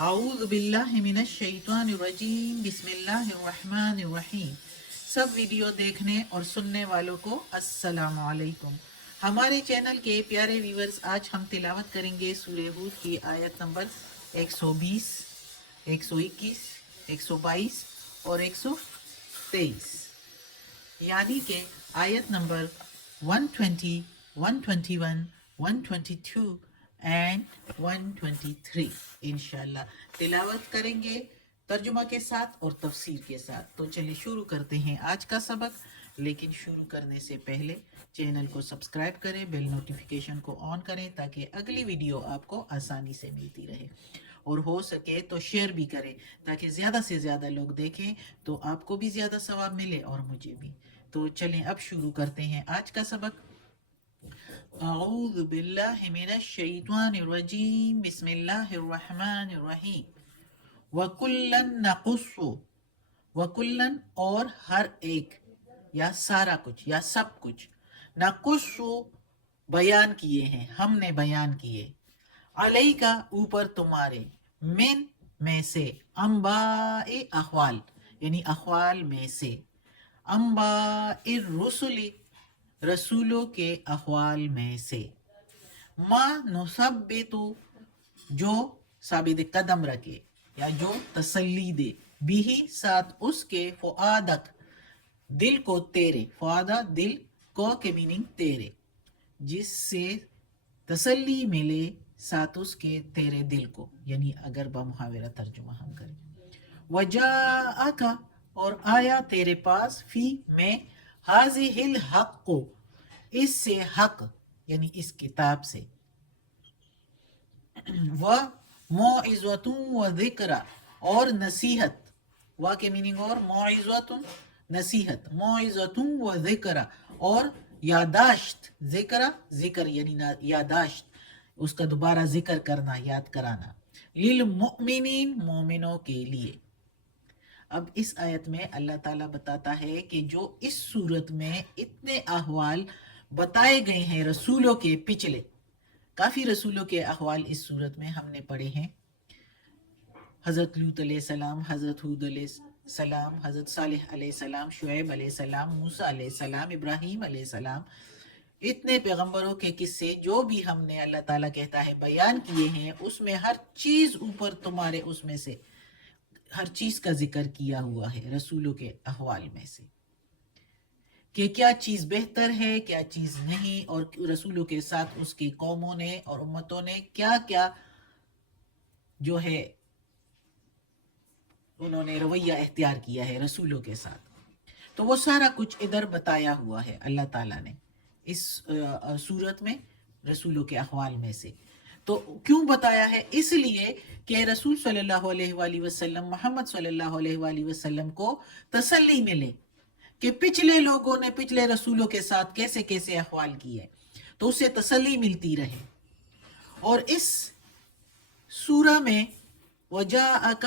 اعوذ باللہ من الشیطان الرجیم بسم اللہ الرحمن الرحیم۔ سب ویڈیو دیکھنے اور سننے والوں کو السلام علیکم۔ ہمارے چینل کے پیارے ویورز، آج ہم تلاوت کریں گے سورہ ہود کی آیت نمبر 120، 121، 122 اور 123، یعنی کہ آیت نمبر 120، 121، 122 اینڈ 123 انشاءاللہ تلاوت کریں گے ترجمہ کے ساتھ اور تفسیر کے ساتھ۔ تو چلیے شروع کرتے ہیں آج کا سبق، لیکن شروع کرنے سے پہلے چینل کو سبسکرائب کریں، بیل نوٹیفیکیشن کو آن کریں تاکہ اگلی ویڈیو آپ کو آسانی سے ملتی رہے، اور ہو سکے تو شیئر بھی کریں تاکہ زیادہ سے زیادہ لوگ دیکھیں تو آپ کو بھی زیادہ ثواب ملے اور مجھے بھی۔ تو چلیں اب شروع کرتے ہیں آج کا سبق۔ اعوذ باللہ من الشیطان الرجیم بسم اللہ الرحمن الرحیم۔ وَكُلًّا نَقُصُّ، وَكُلًّا اور ہر ایک یا سارا کچھ یا سب کچھ، نقص بیان کیے ہیں، ہم نے بیان کیے، علیکا اوپر تمہارے، من میں سے، انباء احوال یعنی احوال میں سے، انباء الرسل رسولوں کے احوال میں سے، ما نثبت جو ثابت قدم رکھے یا جو تسلی دے، بھی ساتھ اس کے، فؤادک دل کو تیرے، فؤادہ دل کو کے میننگ تیرے، جس سے تسلی ملے ساتھ اس کے تیرے دل کو، یعنی اگر بمحاورہ ترجمہ ہم کریں، وجاءک اور آیا تیرے پاس، فی میں، حاضح الحق اس سے حق یعنی اس کتاب سے، و موعظۃ و ذکر اور نصیحت، و کے میننگ اور موعظۃ نصیحت، موعظۃ و ذکر اور یاداشت، ذکر ذکر یعنی یاداشت، اس کا دوبارہ ذکر کرنا، یاد کرانا، للمؤمنین مومنوں کے لیے۔ اب اس آیت میں اللہ تعالیٰ بتاتا ہے کہ جو اس صورت میں اتنے احوال بتائے گئے ہیں رسولوں کے پچھلے، کافی رسولوں کے احوال اس صورت میں ہم نے پڑھے ہیں، حضرت لوط علیہ السلام، حضرت ہود علیہ السلام، حضرت صالح علیہ السلام، شعیب علیہ السلام، موسیٰ علیہ السلام، ابراہیم علیہ السلام، اتنے پیغمبروں کے قصے جو بھی ہم نے اللہ تعالیٰ کہتا ہے بیان کیے ہیں، اس میں ہر چیز اوپر تمہارے اس میں سے ہر چیز کا ذکر کیا ہوا ہے رسولوں کے احوال میں سے، کہ کیا چیز بہتر ہے کیا چیز نہیں، اور رسولوں کے ساتھ اس کی قوموں نے اور امتوں نے کیا کیا جو ہے انہوں نے رویہ اختیار کیا ہے رسولوں کے ساتھ۔ تو وہ سارا کچھ ادھر بتایا ہوا ہے اللہ تعالیٰ نے اس صورت میں رسولوں کے احوال میں سے۔ تو کیوں بتایا ہے؟ اس لیے کہ رسول صلی اللہ علیہ وآلہ وسلم، محمد صلی اللہ علیہ وآلہ وسلم کو تسلی ملے کہ پچھلے لوگوں نے پچھلے رسولوں کے ساتھ کیسے کیسے احوال کیے، تو اسے تسلی ملتی رہے۔ اور اس سورہ میں وجاءک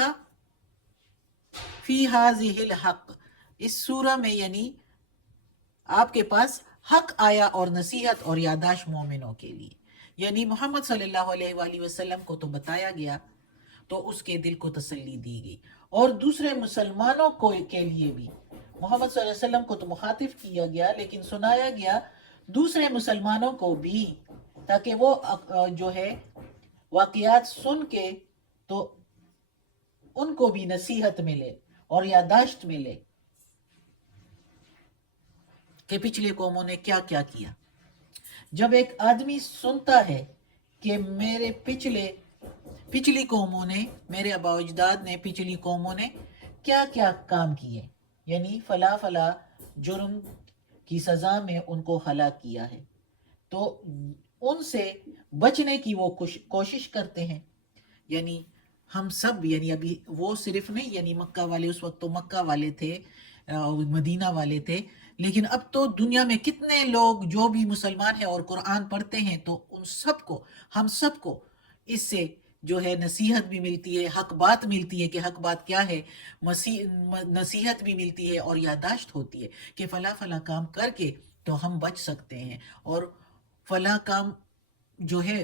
فی حاضح الحق، اس سورہ میں یعنی آپ کے پاس حق آیا اور نصیحت اور یاداشت مومنوں کے لیے، یعنی محمد صلی اللہ علیہ وآلہ وسلم کو تو بتایا گیا، تو اس کے دل کو تسلی دی گئی، اور دوسرے مسلمانوں کو کے لیے بھی محمد صلی اللہ علیہ وسلم کو تو مخاطب کیا گیا، لیکن سنایا گیا دوسرے مسلمانوں کو بھی، تاکہ وہ جو ہے واقعات سن کے تو ان کو بھی نصیحت ملے اور یاداشت ملے کہ پچھلے قوموں نے کیا کیا کیا۔ جب ایک آدمی سنتا ہے کہ میرے پچھلی قوموں نے، میرے آباء و اجداد نے، پچھلی قوموں نے کیا کیا کام کیے، یعنی فلاں فلاں جرم کی سزا میں ان کو ہلاک کیا ہے، تو ان سے بچنے کی وہ کوشش کرتے ہیں۔ یعنی ہم سب، یعنی ابھی وہ صرف نہیں، یعنی مکہ والے اس وقت تو مکہ والے تھے، مدینہ والے تھے، لیکن اب تو دنیا میں کتنے لوگ جو بھی مسلمان ہیں اور قرآن پڑھتے ہیں، تو ان سب کو، ہم سب کو اس سے جو ہے نصیحت بھی ملتی ہے، حق بات ملتی ہے کہ حق بات کیا ہے، نصیحت بھی ملتی ہے اور یاداشت ہوتی ہے کہ فلاں فلاں کام کر کے تو ہم بچ سکتے ہیں، اور فلاں کام جو ہے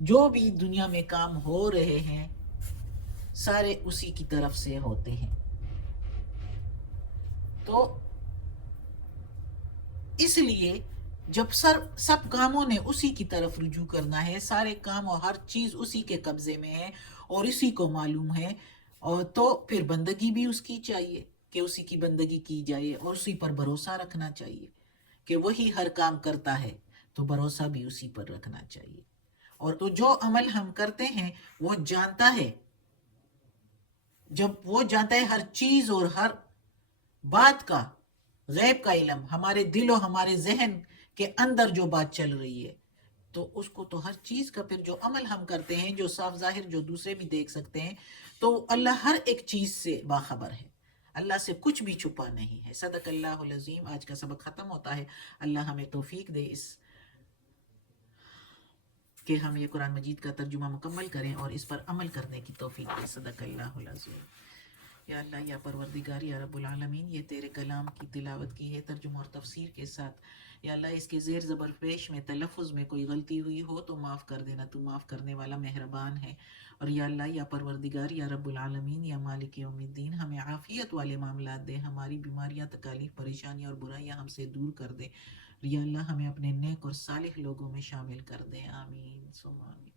جو بھی دنیا میں کام ہو رہے ہیں سارے اسی کی طرف سے ہوتے ہیں. تو اس لیے جب سب کاموں نے اسی کی طرف رجوع کرنا ہے، سارے کام اور ہر چیز اسی کے قبضے میں ہے اور اسی کو معلوم ہے، اور تو پھر بندگی بھی اس کی چاہیے کہ اسی کی بندگی کی جائے اور اسی پر بھروسہ رکھنا چاہیے کہ وہی ہر کام کرتا ہے، تو بھروسہ بھی اسی پر رکھنا چاہیے. اور تو جو عمل ہم کرتے ہیں وہ جانتا ہے، جب وہ جانتا ہے ہر چیز اور ہر بات کا، غیب کا علم، ہمارے دل و ہمارے ذہن کے اندر جو بات چل رہی ہے، تو اس کو تو ہر چیز کا، پھر جو عمل ہم کرتے ہیں جو صاف ظاہر جو دوسرے بھی دیکھ سکتے ہیں، تو اللہ ہر ایک چیز سے باخبر ہے. اللہ سے کچھ بھی چھپا نہیں ہے. صدق اللہ العظیم. آج کا سبق ختم ہوتا ہے. اللہ ہمیں توفیق دے اس کہ ہم یہ قرآن مجید کا ترجمہ مکمل کریں اور اس پر عمل کرنے کی توفیق دے. صدق اللہ العظیم. یا اللہ، یا پروردگار، یا رب العالمین، یہ تیرے کلام کی تلاوت کی ہے ترجمہ اور تفسیر کے ساتھ. یا اللہ، اس کے زیر زبر پیش میں تلفظ میں کوئی غلطی ہوئی ہو تو معاف کر دینا، تو معاف کرنے والا مہربان ہے. اور یا اللہ، یا پروردگار، یا رب العالمین، یا مالک یوم الدین، ہمیں عافیت والے معاملات دے، ہماری بیماریاں، تکالیف، پریشانیاں اور برائیاں ہم سے دور کر دے. یا اللہ، ہمیں اپنے نیک اور صالح لوگوں میں شامل کر دے. آمین ثم آمین.